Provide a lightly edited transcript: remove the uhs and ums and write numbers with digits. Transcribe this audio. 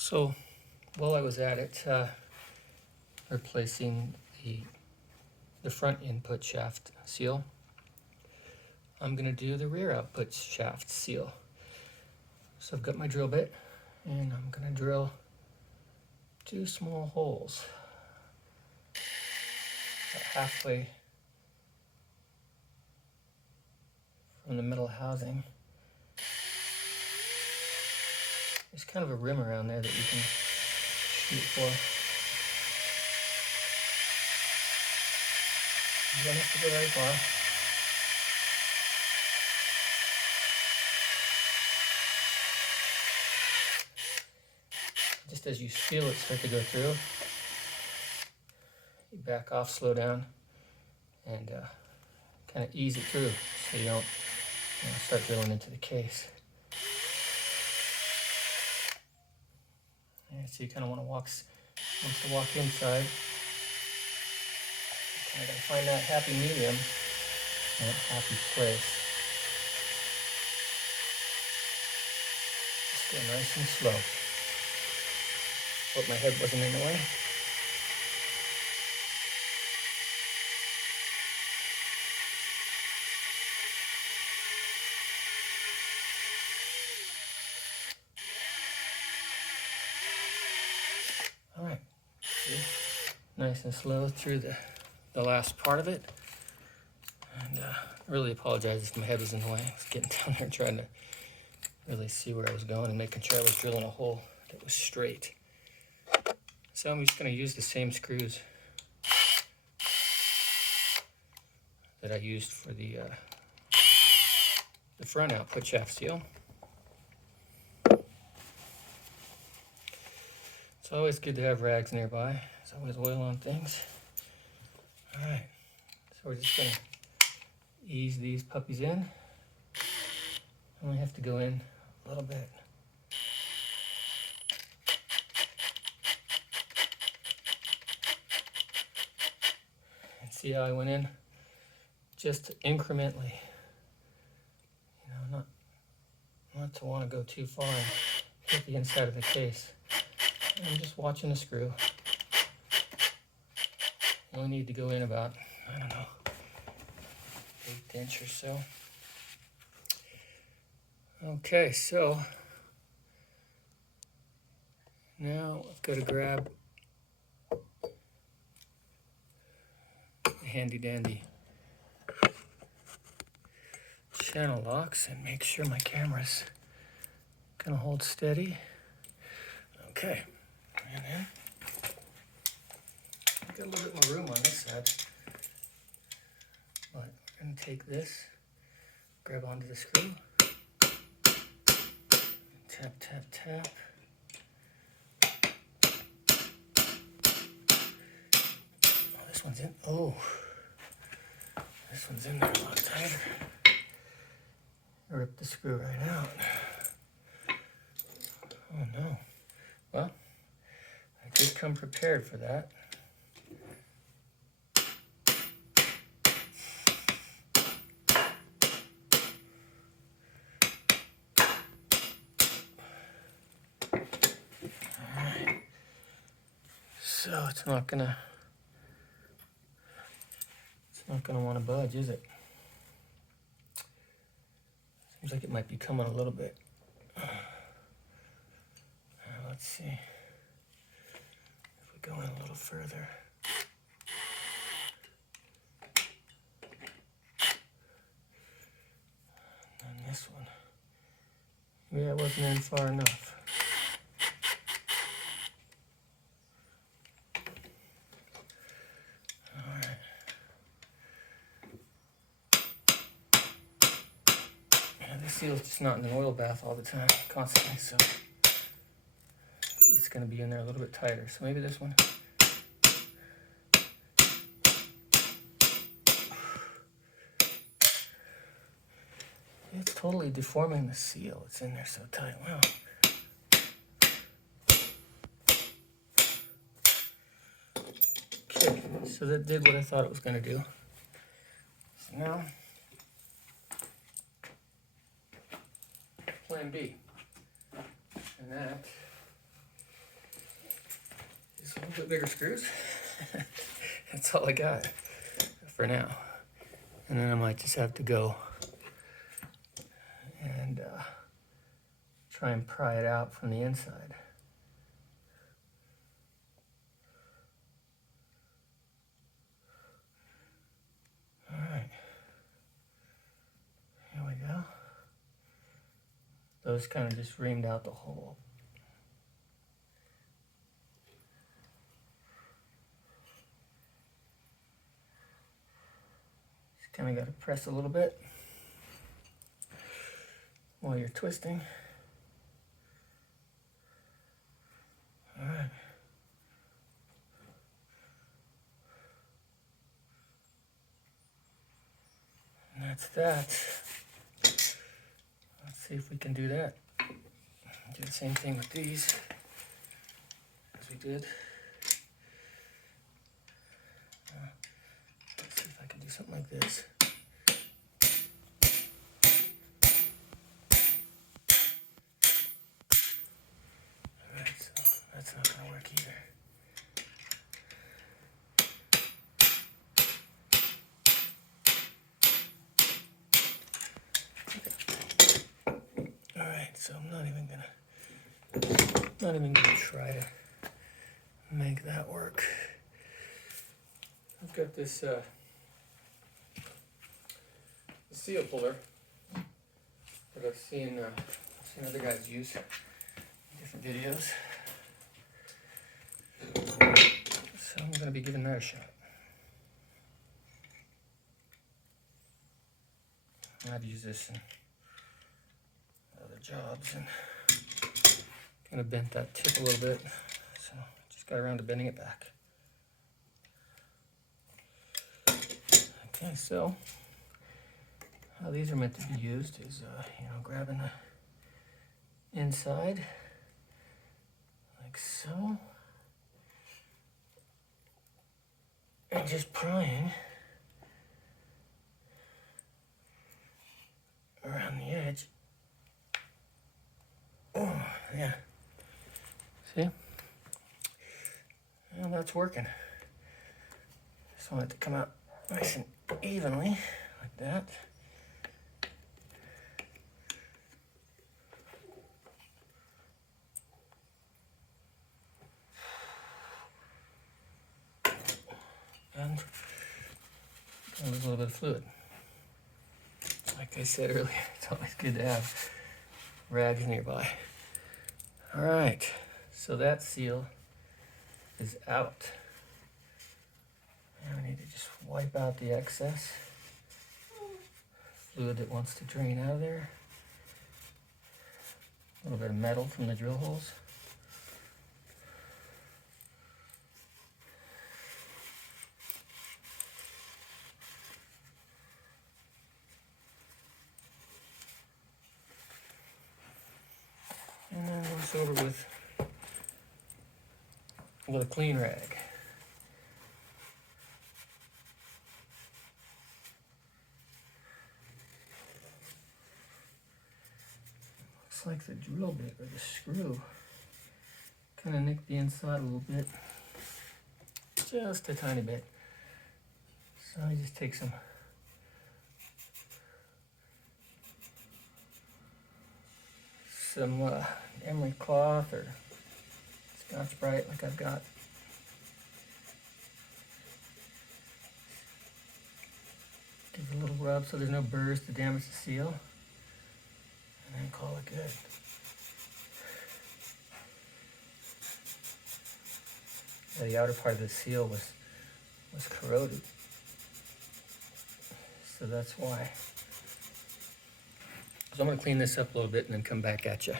So while I was at it, replacing the front input shaft seal, I'm going to do the rear output shaft seal. So I've got my drill bit and I'm going to drill 2 small holes about halfway from the middle housing. There's kind of a rim around there that you can shoot for. You don't have to go very far. Just as you feel it start to go through, you back off, slow down, and kind of ease it through so you don't start drilling into the case. And so you kind of want to walk inside. Kind of got to find that happy medium, that happy place. Just go nice and slow. Hope my head wasn't in the way. All right, see? Nice and slow through the last part of it. And I really apologize if my head was in the way. I was getting down there trying to really see where I was going and making sure I was drilling a hole that was straight. So I'm just going to use the same screws that I used for the front output shaft seal. It's always good to have rags nearby. There's always oil on things. All right, so we're just going to ease these puppies in. Only have to go in a little bit. And see how I went in? Just incrementally. Not to want to go too far and hit the inside of the case. I'm just watching the screw. You only need to go in about, 1/8 inch or so. Okay, so now I've got to grab the handy dandy channel locks and make sure my camera's gonna hold steady. Okay, and then I've got a little bit more room on this side, but we're gonna take this, grab onto the screw, tap, tap, tap. Oh, this one's in. Oh, this one's in there a lot tighter. Rip the screw right out. Oh no. Well, I did come prepared for that. Alright. So it's not gonna want to budge, is it? Seems like it might be coming a little bit. Let's see if we go in a little further. And this one, maybe I wasn't in far enough. All right. Yeah, this seal's just not in an oil bath all the time, constantly, so it's going to be in there a little bit tighter. So maybe this one. It's totally deforming the seal. It's in there so tight. Wow. Okay, so that did what I thought it was going to do. So now, plan B. And that couple bit bigger screws. That's all I got for now. And then I might just have to go and try and pry it out from the inside. All right, here we go. Those kind of just reamed out the hole. Just kind of got to press a little bit while you're twisting. All right. And that's that. Let's see if we can do that. Do the same thing with these as we did. Let's see if I can do something like this. Alright, so that's not going to work either. Alright, so I'm not even gonna try to make that work. I've got this seal puller that I've seen other guys use in different videos. So I'm gonna be giving that a shot. I've used this in other jobs and kind of bent that tip a little bit, so just got around to bending it back. Okay, so how these are meant to be used is, grabbing the inside like so, and just prying around the edge. Oh, yeah. See? And that's working. Just want it to come out nice and evenly, like that. And a little bit of fluid. Like I said earlier, it's always good to have rags nearby. All right, so that seal is out. Now I need to just wipe out the excess fluid that wants to drain out of there. A little bit of metal from the drill holes. And then once over with a clean rag. Looks like the drill bit or the screw kind of nicked the inside a little bit, just a tiny bit. So I just take some emery cloth or Scotch-Brite like I've got. Give it a little rub so there's no burrs to damage the seal, and then call it good. Yeah, the outer part of the seal was corroded, so that's why. So I'm going to clean this up a little bit and then come back at you.